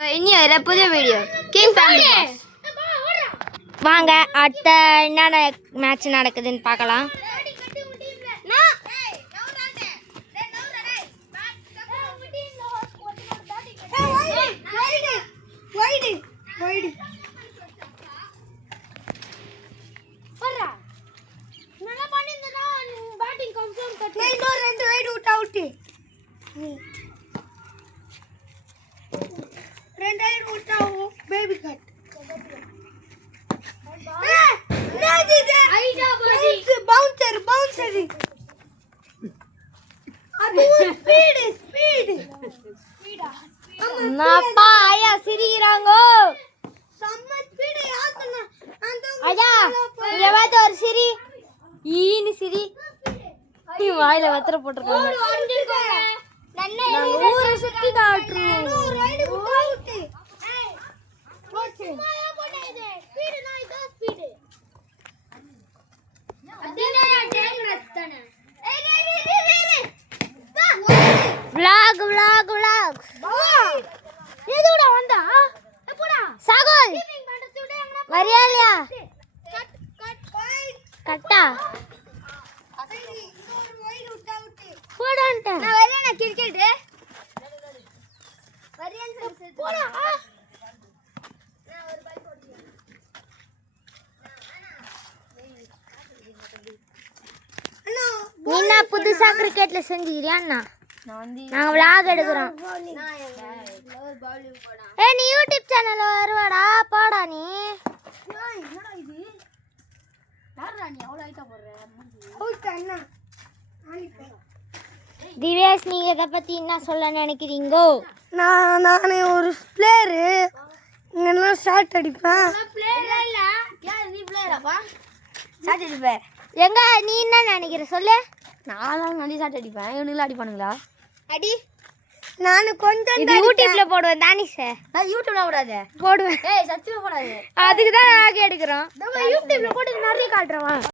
இனி புது video king family வாங்க அடுத்த என்ன மேட்ச் நடக்குதுன்னு பார்க்கலாம். Baby cut. Bouncer. Speed. Nabha ஐயா சிரிக்கிறாங்கோ. செம்ம ஸ்பீட் யாருன்னா ஐயா இங்க வாத்து ஒரு சிரி ஈனி சிரி நீ வாயில வத்தற போட்டுருக்காங்க. நாங்க ஊரை சுத்தி காட்டுறோம். Ride out. ஏய் போச்சு மாயா போனேதே ஸ்பீட் நான் இதோ ஸ்பீட் அடினா டைம் ரஸ்தானே ஏய் vlog ஏதோட வந்தா போடா சாகோல் வரியாலியா கட்டா போடான்ட்ட நான் வரேனா கிரிக்கெட் வரேன் போடா நான் ஒரு பால் போடுறேன் அண்ணா நீ என்ன புதுசா கிரிக்கெட்ல செஞ்சிக்கிறியா அண்ணா? நாங்க vlog எடுக்கறோம். ஒரு பவுலிங் போடா ஏய் நீ யூடியூப் சேனல்ல வருவாடா போடா நீ. என்னடா இது யாரா நீ அவ்வளவு ஹைட்டா போடுற அவுட் அண்ணா திவேஷ் நீங்க இத பத்தி என்ன சொல்ல நினைக்கிறீங்கோ? நானே ஒரு பிளேயர் இங்கெல்லாம் ஷாட் அடிப்பேன் பிளேயர் இல்ல யார் நீ பிளேயராப்பா ஷாட் அடிப்ப எங்க நீ என்ன நினைக்கிற சொல்லு. நானும் நல்ல ஷாட் அடிப்பேன் இவனுங்கள அடிப்பானுங்களா அடி நான் கொஞ்சம் இது யூடியூப்ல போடுவேன் தானி சார். நான் யூடியூப்ல போடாத போடுவேன். ஏய் சத்தியமா போடாத அதுக்கு தான் நாங்க எடுக்கிறோம். நம்ம யூடியூப்ல போட்டு நிறைய காட்டுறோம்.